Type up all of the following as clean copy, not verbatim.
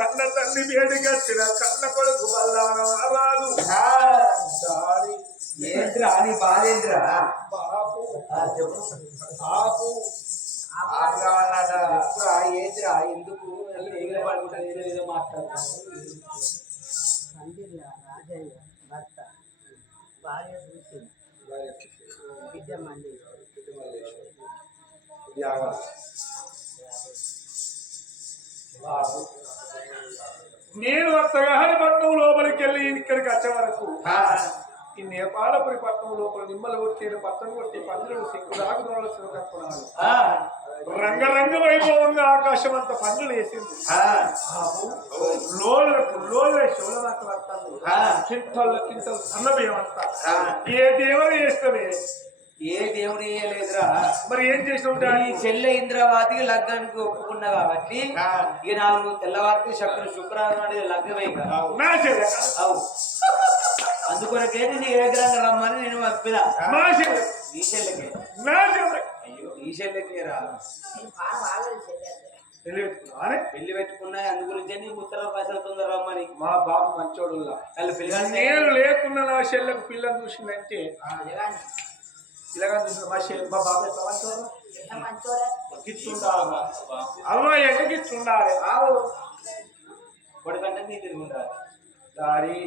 కన్న తల్లి వేడిగట్టిన కన్న కొడుకు బల్లారాలు ఏంద్రా అని బాలేంద్ర బాపు బాపు ఏంద్రా ఎందుకు పడుకుంటుంది ఏదో మాట్లాడుతున్నాను రాజయ్య భర్త భార్య చూసింది బిడ్డ మళ్ళీ నేను అత్తగారి పట్నం లోపలికి వెళ్ళి ఇక్కడికి వచ్చే వరకు ఈ నేపాలపురి పట్నం లోపల నిమ్మలు కొట్టి పట్టం కొట్టి పందులు సిక్కు దాగుదోళ కట్టుకున్నాను రంగరంగ వైభవంగా ఆకాశం అంత పందులు వేసింది లోళ్ళ శివులకు వస్తాను కింటల్లో కింటలు సన్నబియ్యం అంతా ఏ దేవుడు చేస్తుంది ఏ దేవుడు వేయలేదురా మరి ఏం చేసి ఉంటాడు ఈ చెల్లె ఇంద్రవాతికి లగ్నానికి ఒప్పుకున్నా కాబట్టి ఇక నాలుగు తెల్లవారికి శుక్రవారం అనేది లగ్నమే నా చెల్లె అందుకొరకే నేను ఏ గ్రంథం రమ్మని నేను పంపిదా మా చెల్లె ఈ చెల్లెకే నా చెల్లె అయ్యో ఈ చెల్లెకే రా పెళ్లి పెట్టుకున్నా అందు గురించి నీకు ఉత్తర పైసలు తొందర రమ్మని మా బాబు మంచోడు పిల్లలు నేను లేకున్నా నా చెల్లెకు పిల్లని చూసిందంటే పిల్లగా చూసిన మా బాబు ఎట్లా మంచోడు గిట్టుండాలి అమ్మాయి ఎంత గిట్టుండాలి కొడుకంటే నీ తిరుగుండాలి దారి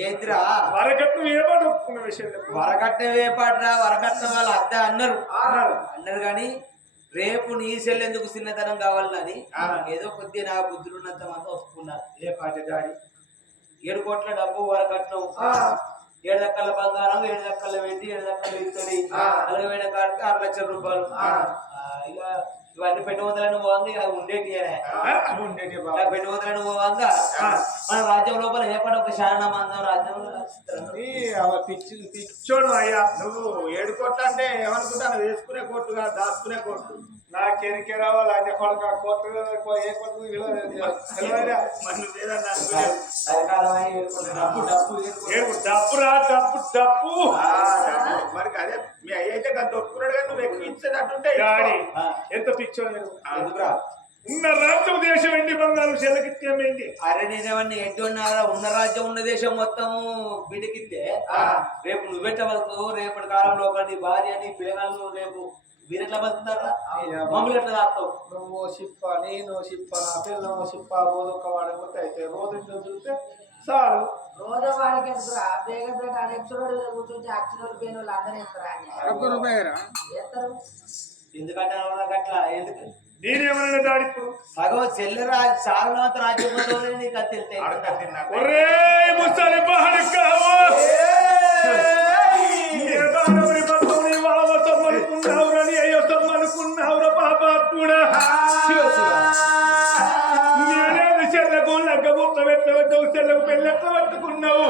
ఏంద్రా వరకట్నం ఏపాటు ఒప్పుకున్న విషయం వరకట్నం ఏపాటురా వరకట్నం వాళ్ళు అత్త అన్నారు కానీ రేపు నీ సెల్ ఎందుకు చిన్నతనం కావాలని ఏదో కొద్దిగా నా బుద్ధులు ఉన్నంత మంది ఒప్పుకున్నారు ఏ పాటి దాడి 7 కోట్ల డబ్బు వరకట్నం 7 దక్కల బంగారం 7 దక్కల వెండి 7 దక్కల ఇత్తడి 40,000 కాడికి 6 లక్షల రూపాయలు ఇక ఇవన్నీ పెట్టుబడులను పోవంగా ఇక ఉండేటి పెట్టుబడులను పోవంగా మన రాజ్యం లోపల ఏపడ ఒక శారణం అందం రాజ్యంలో పిచ్చోడు అయ్యా నువ్వు 7 కోట్లు అంటే ఏమనుకుంటాను వేసుకునే కోర్టుగా దాచుకునే కోర్టు నాకేరికే రావాలి అన్ని కొడుకు కోర్టు ఏ కోర్టు డబ్బురా డబ్బు మరి అదే మీ అయ్యైతే దొక్కున్నాడు కానీ నువ్వు ఎక్కువ ఇచ్చేటట్టుంటే ఎంత పిచ్చోడు ఎందుకురా ఉన్న రాజ్యం దేశం ఎండి బంగారం చెల్లకిత్తేమైంది అరే నేనేమన్నా ఎడ్డి ఉన్నారా ఉన్న రాజ్యం ఉన్న దేశం మొత్తం బిడికితే రేపు నువ్వెట్ట బతుకు రేపటి కాలంలో నీ భార్య నీ పిల్లలు రేపు వీరెట్లా బతుకుతారా మమ్మల్ని ఎట్లా దాస్తావు నువ్వు సిప్ప నేను సిప్ప నా పిల్లలు సిప్ప రోజు ఒక వాడకపోతే అయితే రోజు చూస్తే చాలు రోజు వాడికి ఎందుకురా బేగ ఎక్స్రోడ్ కూర్చుంటే అచ్చినోళ్ళు పేరు వాళ్ళు అందరూ ఎత్తారు ఎందుకంటే అట్లా ఎందుకు నేనేమన్నా దాడి ఇప్పుడు సగం చెల్లె సారనాథ రాజ్యంలో నీకు అత్తే ముసలి అనుకున్నావురని అయ్యో అనుకున్నావురా పాపాత్ముడా నేనేది చెల్లకు లగ్గ ముట్ట పెట్టవద్దు చెల్లకు పెళ్ళెట్ల పట్టుకున్నావు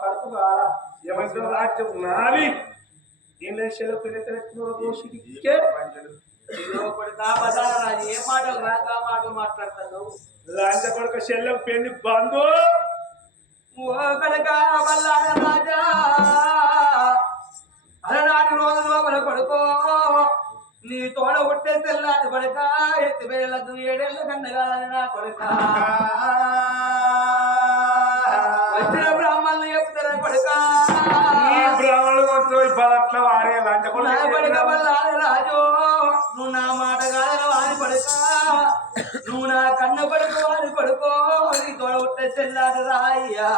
కడుపు కాదా ఏమంటే రాజ్యం నాది నేను చెల్లు పిల్లెత్తున్న పోషికే ఏ మాటలు రాక మాటలు మాట్లాడతాను లంచ కొడుక చెల్లకు పెళ్లి బంధు రాజా అలనాటి రోజు లోపల పడుకో నీ తోడ కొట్టే తెల్లాని పడక ఎత్తి వేళ్ళకు 7 ఏళ్ల కన్నగాలని నా కొడుక వచ్చిన బ్రాహ్మణులు చెప్తారా కొడుక బ్రాహ్మణులు అట్లా వారే లంచ పడక రాజు నువ్వు నా మాట కాదని వారి పడక నువ్వు నా కన్న పడుకో వారి పడుకో నీ తోడ కొట్టే తెల్లాని రాయ్యా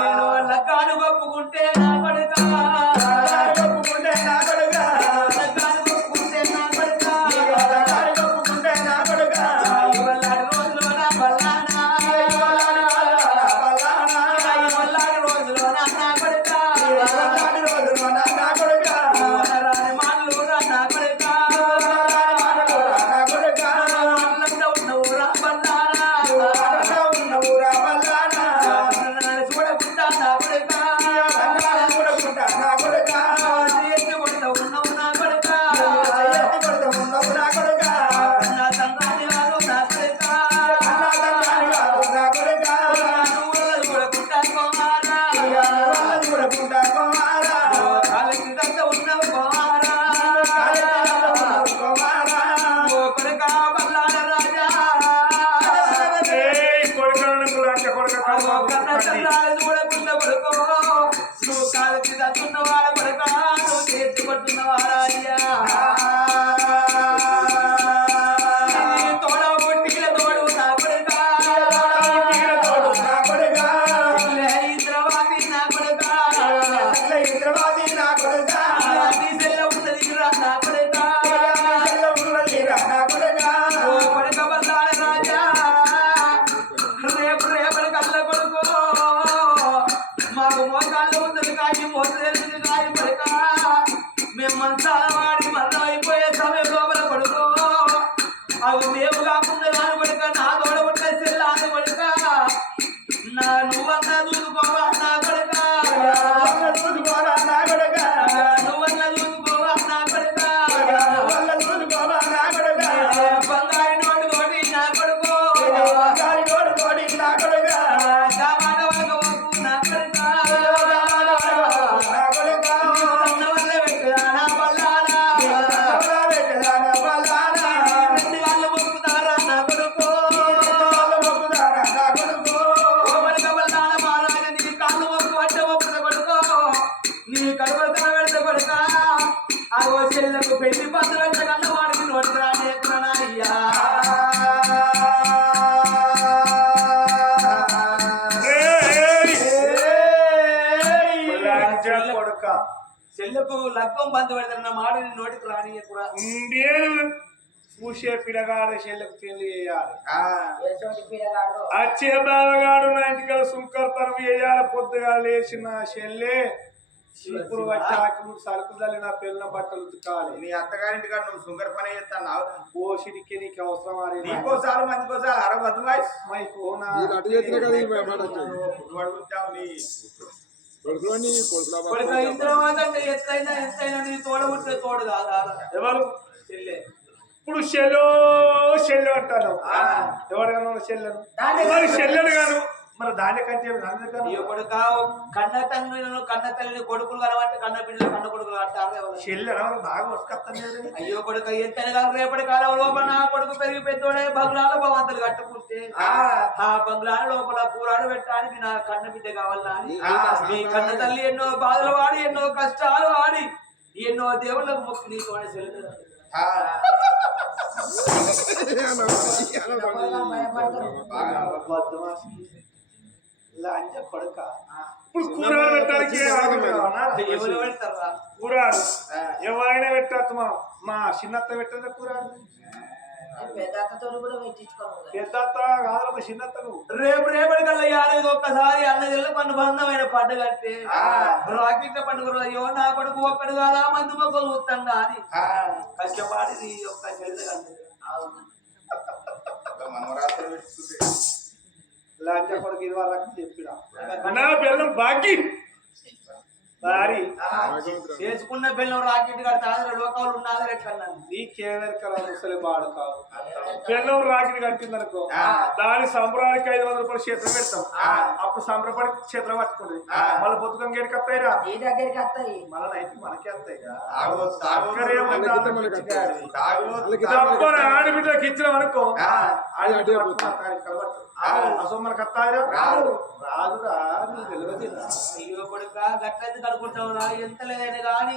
నేను లగ్గాను కప్పుకుంటే నా కొడుక లగ్గాను కప్పుకుంటే మంచాల వాడి మరణం అయిపోయే సమయం లోపల కొడుకో అవి మేము కాకుండా నాన్న కొడుక నా తోడ పుట్ట చెల్లాను కొడుక నా నువ్వన్నా చూసుకోవా నా కొడుక చూసుకోరా నా కొడుక నువ్వన్నా చూసుకోవా నా కొడుక చూసుకోరా నా కొడుక బంగారు నోటు తోటి నా కొడుకు బంగారు నోటు తోటి నా కొడుక దామాట వరకు నా కొడుక నా కొడుక అన్న వల్ల పెట్టినా నా పల్లారా పెట్టారా బలారా రెండు వాళ్ళు మొక్కుతారా నా కొడుకు మొక్కుతారా నా కొడుకు కొడుక వల్లాల మహారాజ నీ కాళ్ళు మొక్కు అడ్డ మొక్కుత కొడుకో నీ కడుపులు కనబెడత కొడుక ఆ చెల్లెకు పెళ్లి పత్రం కన్న వాడికి నోటిరా నేర్చుకున్నాయ్యా కొడుక చెల్లెకు లగ్గం బంధు పెడతారన్న మాట నీ నోటికి రానియకురా నేను పూసే పిల్లగాడ చెల్లెకు పెళ్లి చేయాలి ఎటువంటి పిల్లగాడు వచ్చే బావగాడు నా ఇంటికి సుంకర్తనం చేయాలి పొద్దుగా లేచిన చెల్లె ఇప్పుడు వచ్చి ఆకులు సరుకు తల్లి నా పిల్లల బట్టలు ఉతకాలి నీ అత్తగారింటి కాడ నువ్వు సుంగర పని చేస్తాను పోషిడికి నీకు అవసరం అని నీకోసారి మందికోసారి అరవద్దు బాయ్స్ కొడుక ఇంట్లో అంటే ఎత్తైనా నీ తోడ పుట్టే తోడు కాదా ఎవరు చెల్లె ఇప్పుడు చెల్లె అంటాను ఎవరికన్నా చెల్లెను మరి చెల్లెను గాను మరి దాని కంటే ఈ కొడుక కన్న తల్లిని కొడుకులు కలవంటే కన్న బిడ్డలు కన్న కొడుకులు అంటారు చెల్లెను బాగా వసుకొస్తాను అయ్యో కొడుక ఎంతగా రేపటి కాలం లోపల నా కొడుకు పెరిగి పెద్దోడే బంగ్లాల భవంతులు కట్టుకుంటే ఆ బంగ్లాల లోపల కూరాడు పెట్టడానికి నా కన్న బిడ్డ కావాలా అని మీ కన్న తల్లి ఎన్నో బాధలు వాడి ఎన్నో కష్టాలు వాడి ఎన్నో దేవుళ్ళకు మొక్కి నీతోనే సెల్లు లంచ కొడుక ఇప్పుడు కూరగాయలు పెట్టడానికి ఎవరు పెడతారా కూరాడు ఎవరైనా పెట్టచ్చు మా చిన్నత్త పెట్టదు కూరాడు పెద్దతో కూడా పెట్టించుకోను పెద్దత్త కాదు చిన్నత్తను రేపటి కల్లా ఏడాది ఒక్కసారి అన్న జిల్లా పన్ను బంధమైన పండుగ అంటే రాకెట్ల పండుగ అయ్యో నా కొడుకు ఒక్కడు కాదా మంది మొక్కలు చూస్తాడా అని కష్టపడి నీ యొక్క చెల్లె మనవరాత్రులు పెట్టుకుంటే లంచ కొడుకు ఇది వాళ్ళకి చెప్పిన నా పిల్లలు బాకీ భారీ చేసుకున్న పిల్లలు రాకెట్ కడితే లోకాలు ఉన్నది ఎట్లా నీకేదరికలా ముసలి బాడు కావు పిల్లలు రాకెట్ కట్టిందనుకో దాని సంబరానికి 500 రూపాయలు చేతులు పెడతాం అప్పుడు సంబరపడి చేతులు పట్టుకుంటుంది మళ్ళీ బతుకం గేడికి వస్తాయిరా నీ దగ్గరికి వస్తాయి మళ్ళీ నైట్ మనకే వస్తాయి ఆడబిడ్డకి ఇచ్చినాం అనుకో అసలు మనకు వస్తాయిరా రాదురా నీ తెలియదురా అయ్యో కొడుక గట్లయితే కడుకుంటావు రా ఎంత లేదని గాని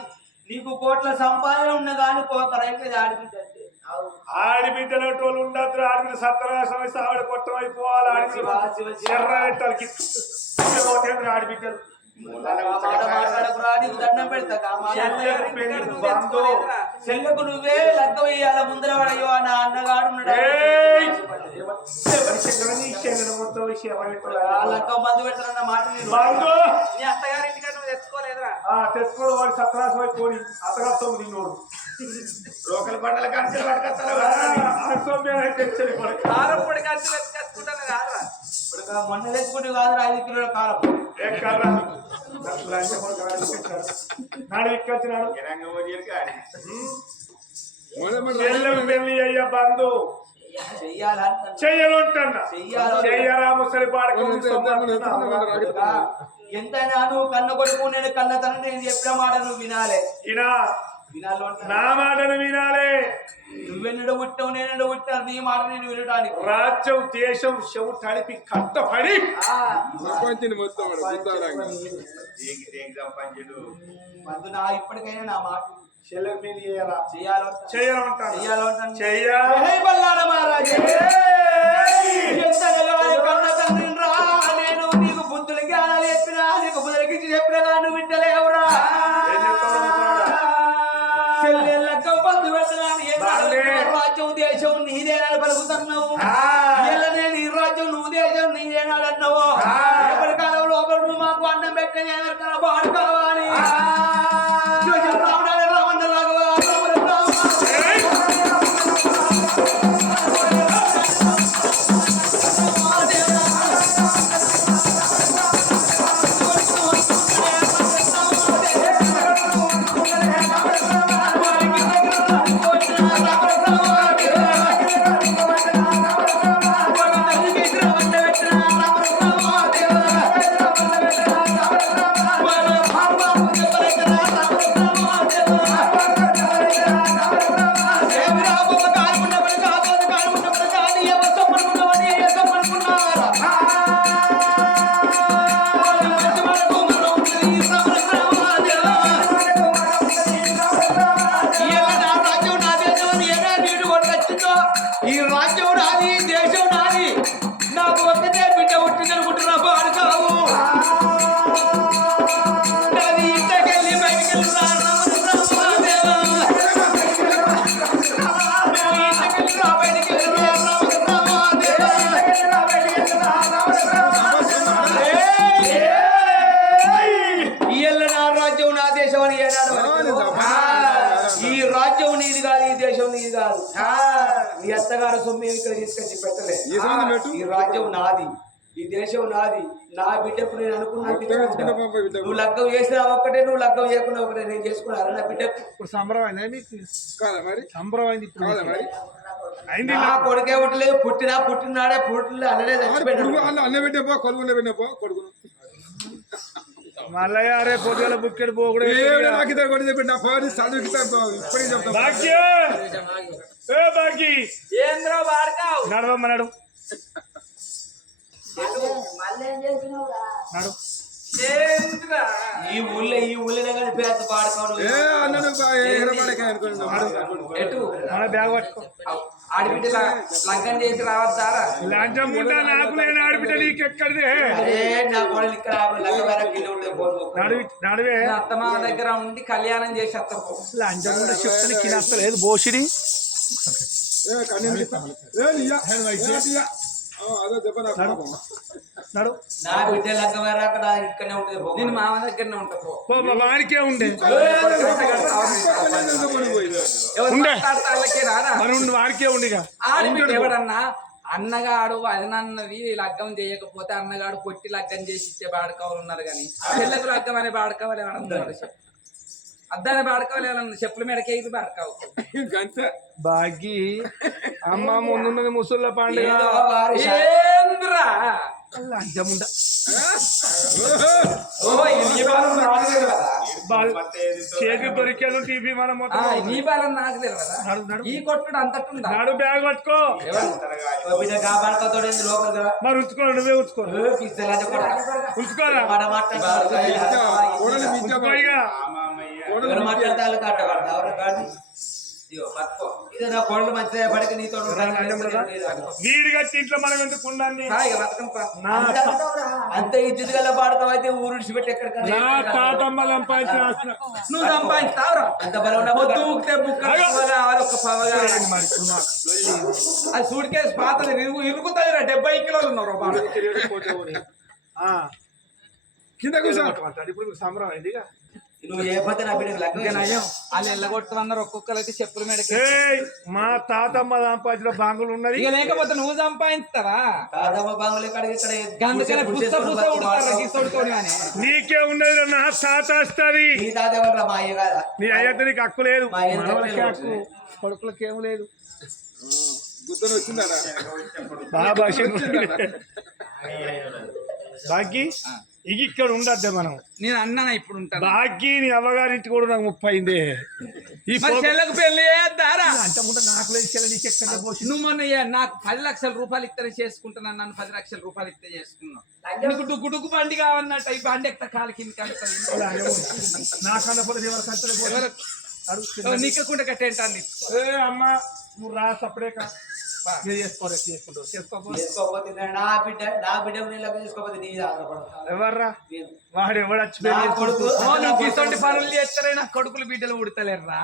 నీకు కోట్ల సంపాదన ఉన్న గాని రైతు ఆడిబిడ్డ అంటే ఆడిబిడ్డల టోళ్ళు ఉండద్దు ఆడిబిడ్డ సత్తరాసం వేసి ఆవిడ కొట్టం అయిపోవాలి ఆడిబిడ్డ ఆడిబిడ్డలు నీకు దండం పెడతా చెల్లెకు నువ్వే లెక్క వేయాల ముందర వాడయ్యో నా అన్నగాడు లెక్క మందు పెడతానన్న మాట నీ అత్తగారింటికి నువ్వు తెచ్చుకోలేదురా తెచ్చుకోవడం వాడి సత్తరాసం అయిపోయి అత్తగారితో నిన్నోడు లోకల్ పంటల కంచెలు పట్టుకొస్తారు కారం పొడి కలిసి తెచ్చుకుంటాను కాదురా ఇప్పుడు మొన్న తెచ్చుకుంటే కాదురా 5 కిలోల కారం నాడు ఎక్కొచ్చినాడు జనంగా పెళ్లి అయ్యా బంధు చెయ్యాలంటున్నా చెయ్యరా ముసలి పాడకు ఎంతైనా నువ్వు కన్న కొడుకు నేను కన్న తండ్రి నేను చెప్పిన మాట నువ్వు వినాలే నా మాటను వినాలే నువ్వెన్నడు పుట్టావు నేనెన్నడు పుట్టాను నీ మాట నేను వినడానికి రాజ్యం దేశం చెవు తడిపి కట్టపడి మందు నా ఇప్పటికైనా నా మాట చెల్లెలు పెళ్లి చేయాలా చెయ్యాలంటాను కన్న తండ్రిని రా నేను నీకు బుద్ధులు జ్ఞానాలు చెప్పినా నీకు బుద్ధులకి చెప్పినా నువ్వు వింటలేవురా రాజ్యం దేశం నీదేనాడు పలుకుతున్నావు నేను ఈ రాజ్యం నువ్వు దేశం నీదేనాడు అన్నావు ఎప్పటి కాలం లోపల నువ్వు మాకు అన్నం పెట్టిన ఎవరికైనా బాడు కావాలి రావణ రాజ్యం నీది కాదు, ఈ దేశం నీది కాదు. నీ అత్తగారు సొమ్ము ఇక్కడ తీసుకొచ్చి పెట్టలే. ఈ రాజ్యం నాది, ఈ దేశం నాది. నా బిడ్డకు నేను అనుకున్నట్టు నువ్వు లగ్గం చేసినా ఒక్కటే, నువ్వు లగ్గం చేయకుండా ఒకటే. నేను చేసుకున్నాను నా బిడ్డకు. ఇప్పుడు సంబరం అయింది సంబరం అయింది నా కొడుకే పుట్టలేదు. పుట్టినాడే పుట్టిన అన్నడే చచ్చిపోయాడు. మల్లయ్య రే పొద్దుల బుక్కెడు పోకూడదు నడవమ్మన్నాడు నడు ఈ ఊళ్ళో కానీ పేద పాడుకోవడం మన బ్యాగ్ పట్టుకో ఆడబిడ్డ లగ్గం చేసి రావద్దారా? లంచం కూడా నాకు లేని ఆడబిడ్డ నీకు ఎక్కడిదే నా కోడలు ఇక్కడ నడువే అత్తమామ దగ్గర ఉండి కళ్యాణం చేసి అత్తకు లంచం కూడా చెప్తాను కినస్తలేదు బోషిడి నడు నా బిడ్డ లగ్గం రాక ఇక్కడనే ఉంటుంది. నేను మామ దగ్గరనే ఉంటాను. వాడికే ఉండే వాడికే ఉండిగా ఎవడన్నా అన్నగాడు అదనన్నది లగ్గం చేయకపోతే అన్నగాడు కొట్టి లగ్గం చేసి ఇచ్చే బాడకావులు ఉన్నారు కానీ చెల్లెకు లగ్గం అనే బాడకావాలి ఏమన్నా అద్దానే బాడకావాలి ఏమన్నా చెప్పుల మేడకే ఇది బాడకావు బాగి అమ్మ ముందున్నది ముసుళ్ళ పండుగ లంచముండ చేతి దొరికేది టీవీ మనం నీ బాలం నాకు తెలియదా? ఈ కొట్టుడు అంతట్టుందా? నాడు బ్యాగ్ పట్టుకో మరి ఉంచుకో నువ్వే ఉంచుకోరా వీడిగా ఇంట్లో మనం ఎందుకు ఉండాలి? అంత ఇజ్జత్ గల పాడతావు అయితే ఊరు విడిచిపెట్టి ఎక్కడ తాతమ్మ సంపాదించిన నువ్వు సంపాదిస్తావురా? అంత బలం అది సూట్ కేసు పాతది ఇరుగుతుంది. 70 కిలోలు ఉన్నారు కింద కూర్చో. ఇప్పుడు సంబరం అయింది. నువ్వు ఏ పద్ధతి నా బిడ్డకు లగ్గం వాళ్ళు ఎల్లగొట్టుకున్నారు. ఒక్కొక్కరికి చెప్పుల మీద మా తాతమ్మ సంపాదించిన బాంగులు ఉన్నది. ఇక లేకపోతే నువ్వు సంపాదిస్తావా? తాతమ్మ బాంగులు నీకే ఉన్నది. నా తాత వస్తుంది. నీ తాత ఎవరు? మా అయ్య కాదా? నీ అయ్యతో నీకు హక్కు లేదు. హక్కు కొడుకులకి ఏం లేదు. బాబా బాకి ఇక ఇక్కడ ఉండద్దే మనం. నేను అన్నా ఇప్పుడు ఉంటాను. బాకి నీ అవ్వగారింటి కూడా నాకు 30 అయింది. ఈ చెల్లకు పెళ్లి దారా అంటే నాకు లేదు. నువ్వు మొన్న నాకు 10 లక్షల రూపాయలు ఇస్తే చేసుకుంటున్నాను. నన్ను 10 లక్షల రూపాయలు ఇస్తే చేసుకున్నావు. నీకు డుగ్గు బండి కావన్నట్టు ఈ బండి ఎక్క కాలు కింద నాకన్నా నీకకుండా కట్టేంటాన్ని అమ్మ నువ్వు రా సపరేక ఎవర్రా వాడు ఎవడు పనులు చేస్తారే నా కొడుకులు బిడ్డలు ఉడతలేర్రా?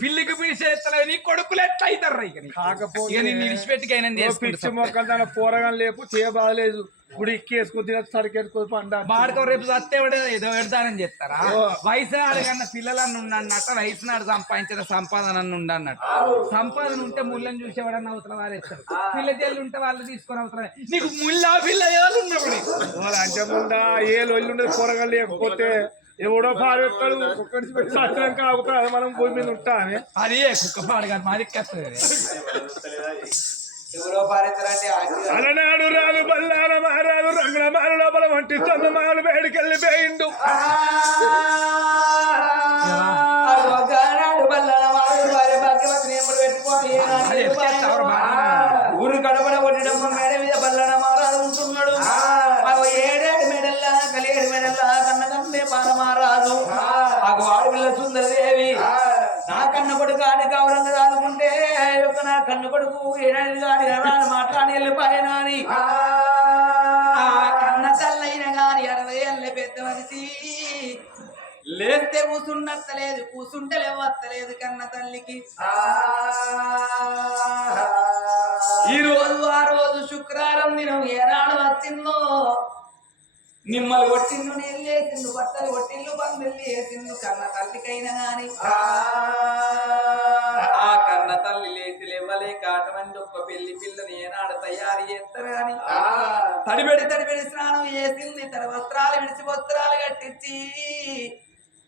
పిల్లికి పీసే ఎత్తలే నీ కొడుకులు ఎట్లా అవుతారా? ఇక కాకపోతే నేను విడిచిపెట్టికైనా పిచ్చి మొక్కలు పోరగానే లేపు చేయబాలేదు. ఇప్పుడు ఎక్కేసుకుని తిన సరికేసుకొని పండ బాడకో రేపు సత్తే ఏదో పెడతానని చెప్తారా? వయసు నాడు కన్నా పిల్లలన్న ఉండన్నట్ట వయసు నాడు సంపాదించిన సంపాదన ఉండన్నట్టు. సంపాదన ఉంటే ముళ్ళని చూసేవాడన్న అవతల వారేస్తారు. పిల్ల జల్లు ఉంటే వాళ్ళు తీసుకొని అవతల నీకు ముళ్ళ పిల్ల ఏళ్ళు ఉన్నప్పుడు అంచముండా ఏ లొల్లుండదు. పోరగాలు లేకపోతే ఎవడో పారెత్తాడు. సత్రం కాకపోతే మనం భూమి మీద ఉంటామే. అది కుక్క పాడు కాదు మాది అలనాడు రాదు బల్లాల మారాదు రంగుల మారు లోపల వంటి చందమాలు వేడికెళ్ళి పోయిండు. ఊరు గడపడ కొట్టినప్పుడు మేడ మీద బల్లన మారాదు ఉంటున్నాడు. 7 మెడల్లా కలిగేడు మెడల్లా కన్న కన్నే బాలమారాదు. నాకు ఆడపిల్ల సుందరదేవి నా కన్న కొడుకు ఆడి గౌరంగా దాదుకుంటే నా కన్న కొడుకు 7 గాడి మాట్లాడి వెళ్ళిపోయినా అని కన్న తల్లైన గాని 60 ఏళ్ళ పెద్ద మనిషి లేస్తే కూసుండలేదు, కూసుంటలే వస్తలేదు కన్న తల్లికి. ఈ రోజు ఆ రోజు శుక్రవారం దినం ఏనాడు వచ్చిందో నిమ్మలు కొట్టిండు, నీళ్ళు వేసిండు, బట్టలు కొట్టిండు, పందిళ్ళు వేసిండు కన్న తల్లికైనా గాని అటువంటి ఒక్క పెళ్లి పిల్లని ఏనాడు తయారు చేస్తారు అని తడిబెడి స్నానం చేసింది తన వస్త్రాలు విడిచి వస్త్రాలు కట్టించి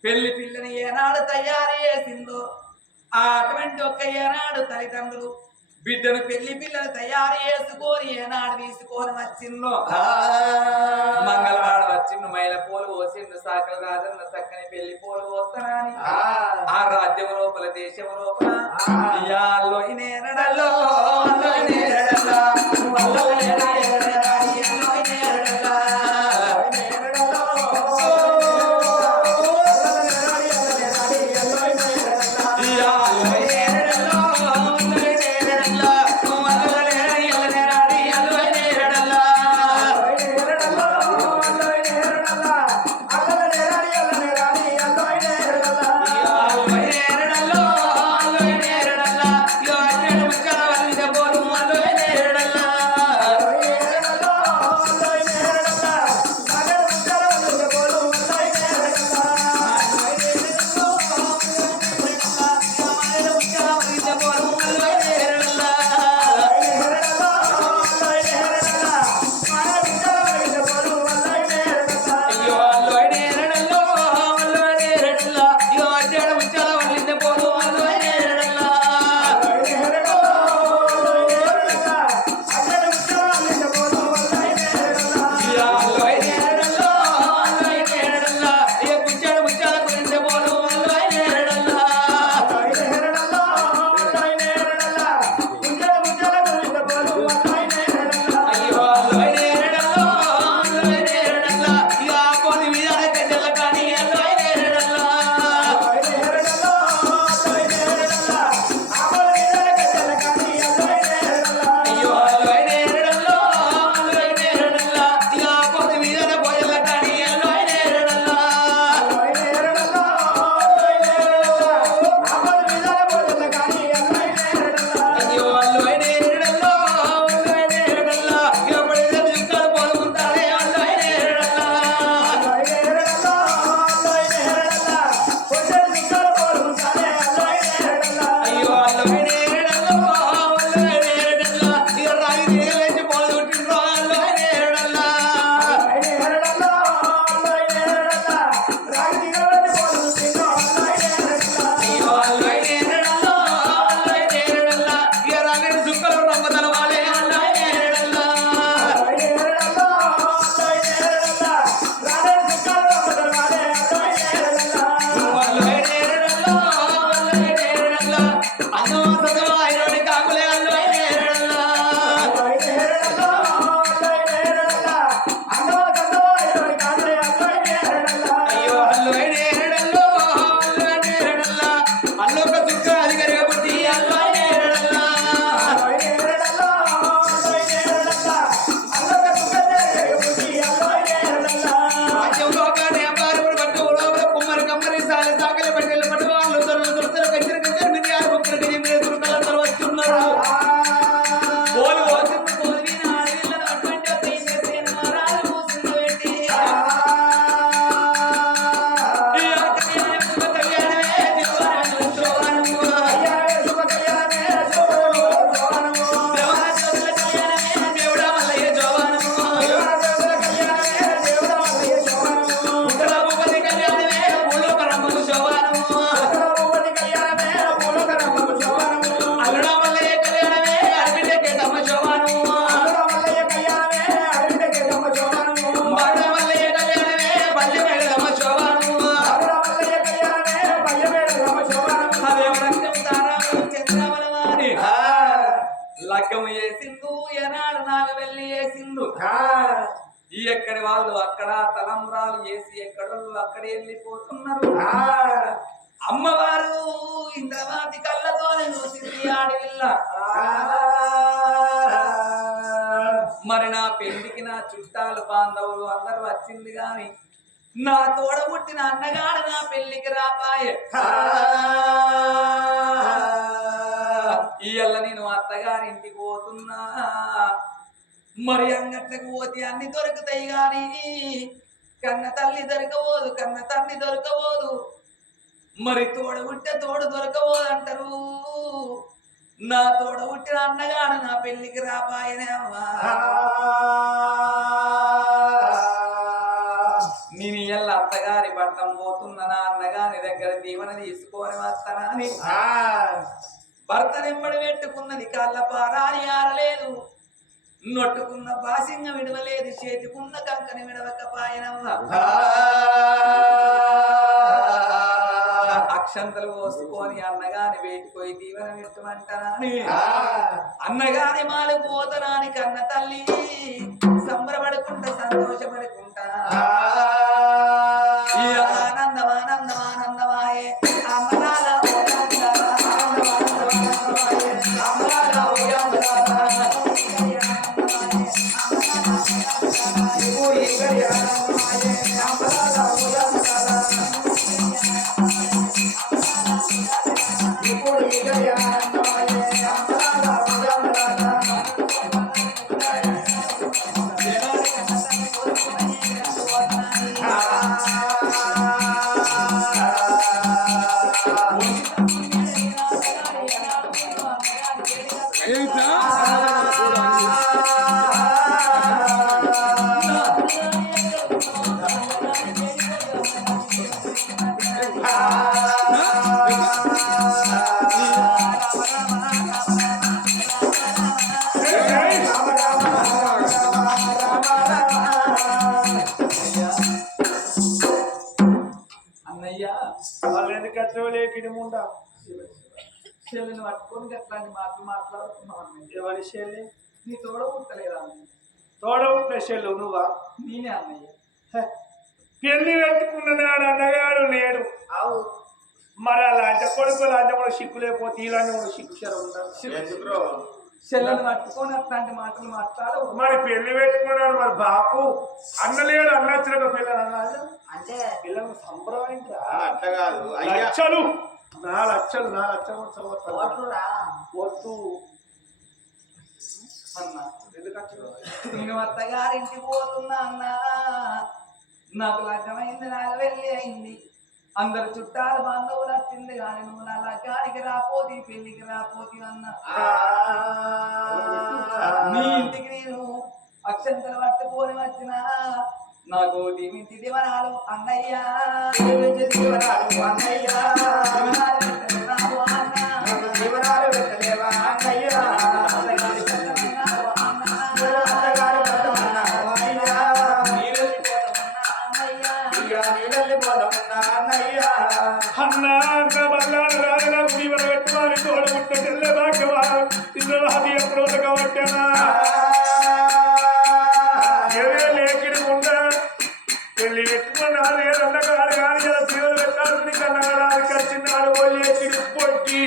పెళ్లి పిల్లని ఏనాడు తయారు చేసిందో అటువంటి ఒక్క ఏనాడు తల్లిదండ్రులు బిడ్డను పెళ్లి పిల్లని తయారు చేసుకొని ఏనాడు తీసుకొని వచ్చిందో మంగళవాడు వచ్చిండు మైల పూలు పోసిండు సాకల రాజన్న చక్కని పెళ్లి పూలు పోస్తానని ఆ రాజ్యం లోపల దేశం లోపల ఇయాల్లో నేరడలో లగ్గము చేసిండు ఏనాడు నాగవెల్లి చేసిండు ఎక్కడి వాళ్ళు అక్కడ తలంబ్రాలు చేసి ఎక్కడోళ్ళు అక్కడే వెళ్ళిపోతున్నారు అమ్మవారు ఇంద్రవాతి కళ్ళతోనే చూసింది ఆడవిల్ల మరి నా పెళ్లికి నా చుట్టాలు బాంధవులు అందరూ వచ్చింది గాని నా తోడ పుట్టిన అన్నగాడు నా పెళ్లికి రాపాయే ఇయ్యల్ల నేను అత్తగారింటికి పోతున్నా మరి అంగట్లకు పోతే అన్ని దొరుకుతాయి గాని కన్న తల్లి దొరకబోదు కన్న తల్లి దొరకబోదు మరి తోడు ఉంటే తోడు దొరకబోదు అంటారు నా తోడ పుట్టిన అన్నగాడు నా పెళ్లికి రాపాయనే అవ్వా నేను ఇయ్యాల అత్తగారి పట్టం పోతున్నా నా అన్నగారి దగ్గర దీవెన తీసుకొని వస్తానా అని భర్త నెమ్మడి పెట్టుకున్నది కాళ్ళ పారాని ఆరలేదు నొట్టుకున్న బాసింగ విడవలేదు చేతికున్న కంకని విడవకపాయనమ్మ అక్షంతలు పోసుకొని అన్నగాని వేటిపోయి దీవెన పెట్టమంటానా అన్నగాని మాలు పోతనాని కన్న తల్లి సంబరపడుకుంటా సంతోషపడుకుంటా ఆనందమానందమానందమాయే అమ్మలాల చెల్లెని పట్టుకొని అట్లాంటి మాటలు మాట్లాడుతున్నావు అన్నయ్య ఎవరి చెల్లి నీ తోడ పుట్టలేదా అన్నయ్య తోడ పుట్టిన చెల్లు నువ్వా నేనే అన్నయ్య పెళ్లి పెట్టుకున్నదాడు అన్నగాడు లేడు మరి అలాంటి కొడుకు లాంటి కూడా సిక్కు లేకపోతే ఇలాంటి కూడా సిక్కు చెర ఉంటారు చెల్లెని పట్టుకొని అట్లాంటి మాటలు మాట్లాడవు మరి పెళ్లి పెట్టుకున్నాడు మరి బాపు అన్న లేడు అన్న వచ్చిన పిల్లలు అన్నాడు అంటే పిల్లలు సంప్రదాయించా అట్లా కాదు లక్షలు 4 లక్షలు ఒట్టు అన్న నేను అత్తగారింటికి పోతున్నా అన్న నాకు లగ్నమైంది నాకు వెళ్ళి అయింది అందరు చుట్టాలు బాంధవులు వచ్చింది కానీ నువ్వు నా లగ్గానికి రాపోతి పెళ్లికి రాపోతి అన్న నీ ఇంటికి నేను అక్షంతలు పట్టుకొని వచ్చిన నాకు దీమించి దివనాలు అన్నయ్యా అన్నా బల్లాలు రాజులా దీవెన పెట్టుకొని తోడు పుట్ట చెల్లె భాగ్యవా ఇందులో అది ఎప్పుడో కాబట్టేనా లేకిడి ఉందా పెళ్లి పెట్టుకున్నాడు ఏదన్నగాడు కానీ ఇలా దేవుడు పెట్టాల్సింది కన్నగాడానికి వచ్చినాడు లేకిడి పొట్టి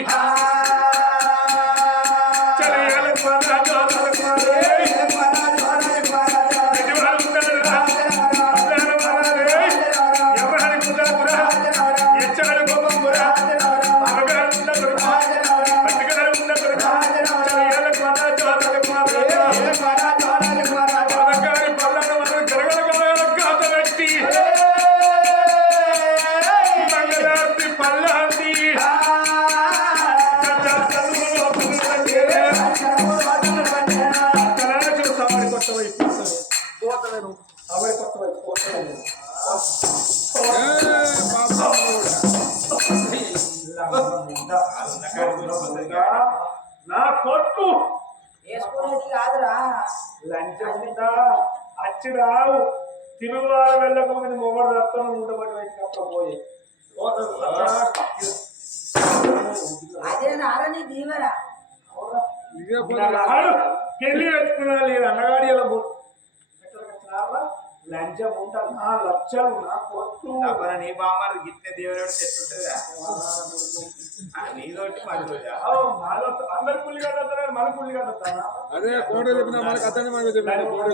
నా కొట్టు కాదురా లంచముందా అచ్చి రావు తిరువారు వెళ్ళకముందు మొగడు రక్తం ఉండబట్టి వచ్చినప్పుడు పోయే అదే నారని దీవరా పెళ్లి పెట్టుకున్నా లేదు అన్నగాడి లంచం ఉంటా 4 లక్షలు నా కొట్టు నీ బామ్మారు గిట్టే దేవుడు తెచ్చుంటుందా నీతోటి అందరు పుల్లి కడతారా మన పుల్లి కడతారా అదే కోట చెప్పిన మనకు అతన్ని మనకు చెప్పిన కోట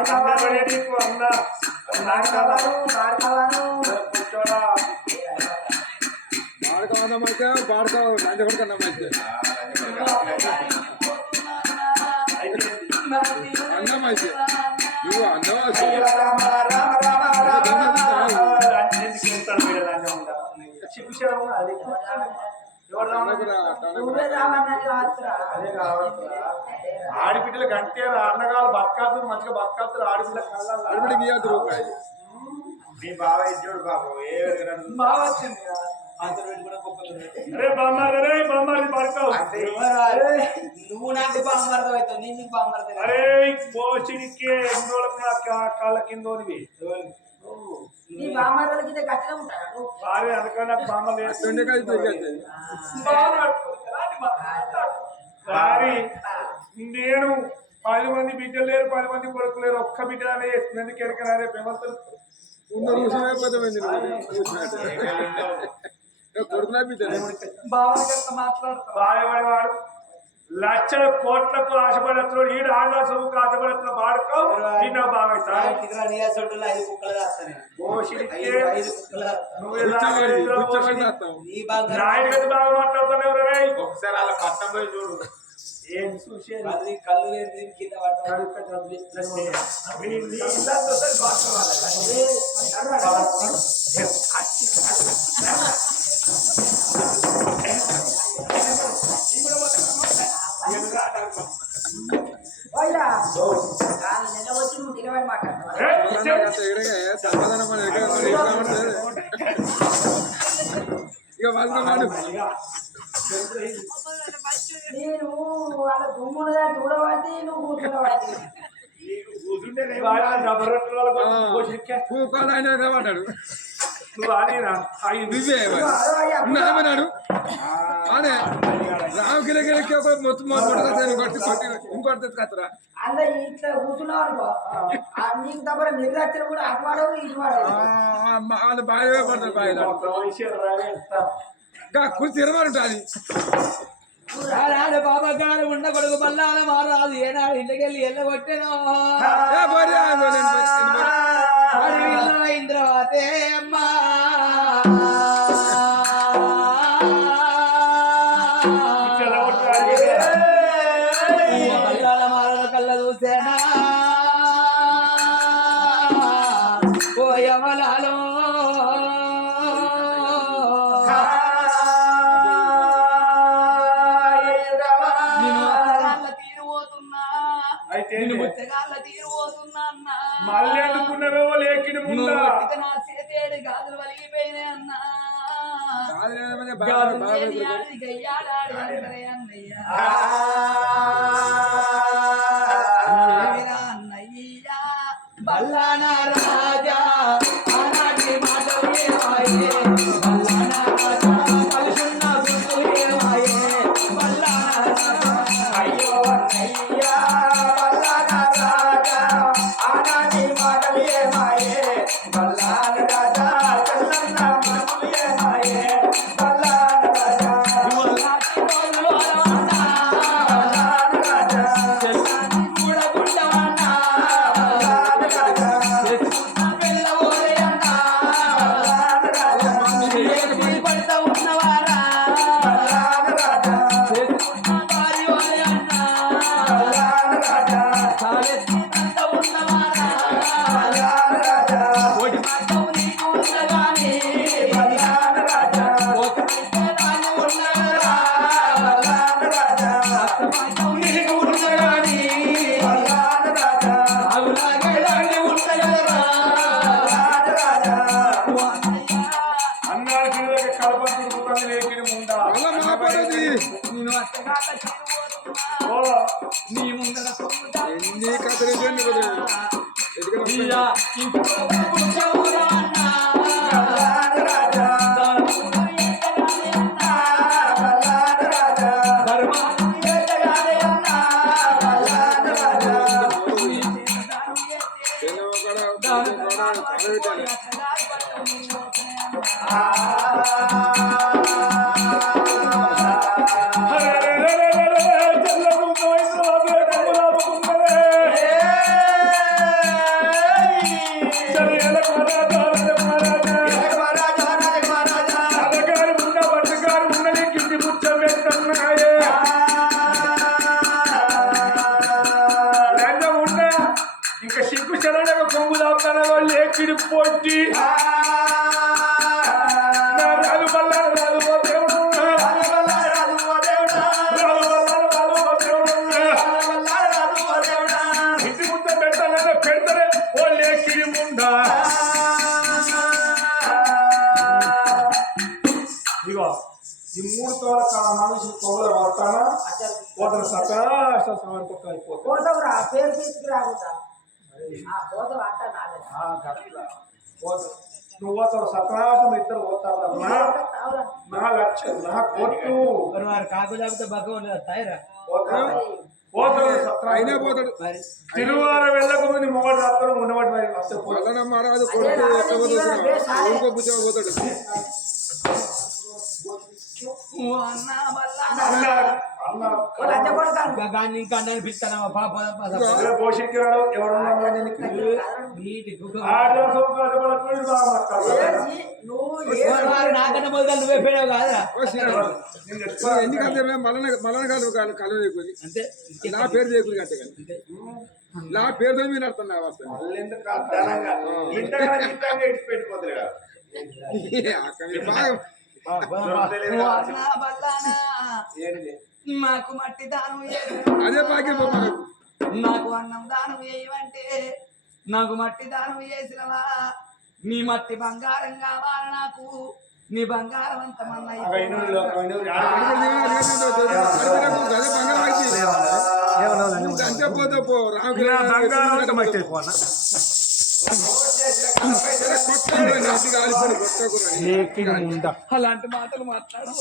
అన్నబడే నీకు అన్న కూర్చోడా పాడకావన్నమైతే పాడకావు లంచ కొడుకన్నమైతే అన్నమైతే నువ్వు అన్నవా ఆడిబిడ్డలు గంటే అన్నగాలు బతకాదు మంచిగా బతకాదు ఆడిబిడ్డ అడిబిడ్డకి ఇవ్వద్దు రూపాయి మీ బావ ఇద్దరు బాబు బాగా వచ్చింది అరే బామ్మారే బామ్మారి బతకావు నువ్వు నాకు బామ్మర్థం అవుతావు నేను నీకు బామ్మర్థం అరే పోషిడికే ఎన్నోళ్ళకు కాళ్ళ కిందోనివి భార్య అనుకున్న బామ్మ భారీ నేను 10 మంది బిడ్డలు లేరు 10 మంది కొడుకు లేరు ఒక్క బిడ్డ ఎందుకు ఎరకనారే పెమతలు కొడుకునా బిడ్డ బాధపడేవాడు లక్షల కోట్లకు ఆశపడుతున్నాడు ఈడు ఆకాశముకు ఆశపడుతున్న బాడుకో నిన్న బాగా నాయుడు బాగా మాట్లాడుతున్నావు ఒకసారి వాళ్ళ పట్టం పోయి చూడు ఏం చూసే కళ్ళు లేదు కింద సమాధానం ఇక వాళ్ళు నేను వాళ్ళ దుమ్ములుగా చూడబట్టి నువ్వు కూర్చున్నవాడి పూకాడు నువ్వు ఉన్నామన్నాడు అదే రామకిలకి ఒక మొత్తం ఇంకొట్టి కత్తరా అలా ఇట్లా కూర్చున్నావు అనుకో నీకు తప్ప నిర్లక్ష్యం కూడా అటు వాడవు ఇటు వాడవు వాళ్ళు బాగా పడతారు బాగా కుర్చీ తిరమారుంటుంది బాబా గారు ఉండ కొడుకు మల్లాల మారాదు ఏనాడు ఇంటికెళ్ళి ఎల్లగొట్టెను ఇంద్రవాతే అమ్మా మల్లాల మారల కళ్ళ చూసేనా ఓ యమలాలో మళ్ళీ అనుకున్నావో లేకిన ముందా నా చేతేడు గాజులు వలిగిపోయినాయి అన్నా అన్నయ్య బల్లాన రాజా ఆనాటి మాట బల్లాన రాజా కలుసున్న బల్లాన అయ్యో అన్నయ్య బల్లాన రాజా ఆనాటి మాటలు ఏమాయే బల్లాన రాజా చల్లన్న మాటలు ఏమాయే బల్లాన రాజా రాదు లేకిడి పొట్టి రాదు బల్లారు రాదు ఓ దేవుడు ఇంటి ముందు పెడతానే పెడతారే ఓ లేకిడి ముండా ఇగో ఈ 3 తోల మనిషి పొగలు పడతానా పోతాను సత్యాష్టం అయిపోతాను పోతావురా పేరు తీసుకురాకుండా పోతావు అంట నువ్వు పోతావు సత్యాష్టం ఇద్దరు పోతారు నా లక్ష్యం నా కొట్టు మరి వారు కాకు లేకపోతే బక్క ఉండదు తాయిరా పోతాడు అయినా పోతాడు తిరువార వెళ్ళకముందు మొగడు రాత్రం ఉండబట్టి వదన మారాదు కొడుకు ఎట్లా పోతాడు ఊరుకో బుద్ధి పోతాడు గాన్ని ఇంకా అన్నని పిలుస్తానా పాప పోషించాడు ఎవరున్నా నాకన్నా మొదలు నువ్వే పోయావు కాదా ఎందుకంటే మలన కాదు కళ్ళు లేకుని అంతే నా పేరు లేకుని అంటే కానీ నా పేరుతో మీరు అర్థం నా వస్తాను మాకు మట్టి దానం అదే భాగ్యం నాకు అన్నం దానం చేయమంటే నాకు మట్టి దానం చేసినవా మీ మట్టి బంగారం కావాలి నాకు నీ బంగారం అంత అంతే పోతే పో అలాంటి మాటలు మాట్లాడు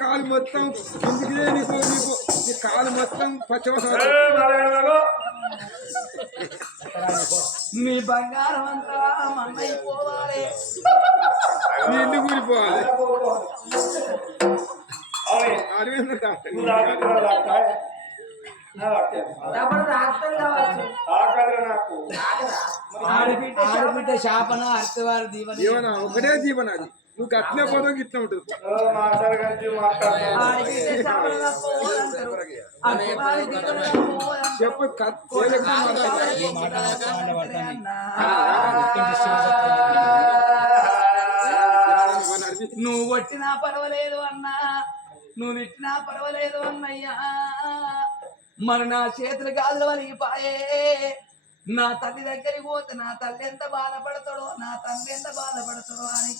కాలు మొత్తం కిందికి నీకు నీ కాలు మొత్తం పచ్చవస మీ బంగారం అంతా మన్నైపోవాలి నీ ఇల్లు కూలిపోవాలి ఆడబిడ్డ శాపన అర్థవారి దీవెన జీవన ఒకటే జీవన అది నువ్వు కట్టిన పోతావు ఇట్లా ఉంటుంది చెప్పు నువ్వు కొట్టినా పర్వాలేదు అన్నా నువ్వు తిట్టినా పర్వాలేదు అన్నయ్యా మరి నా చేతులు గాల్లో వలిగిపాయే నా తల్లి దగ్గరికి పోతే నా తల్లి ఎంత బాధపడతాడో నా తండ్రి ఎంత బాధపడతాడో అని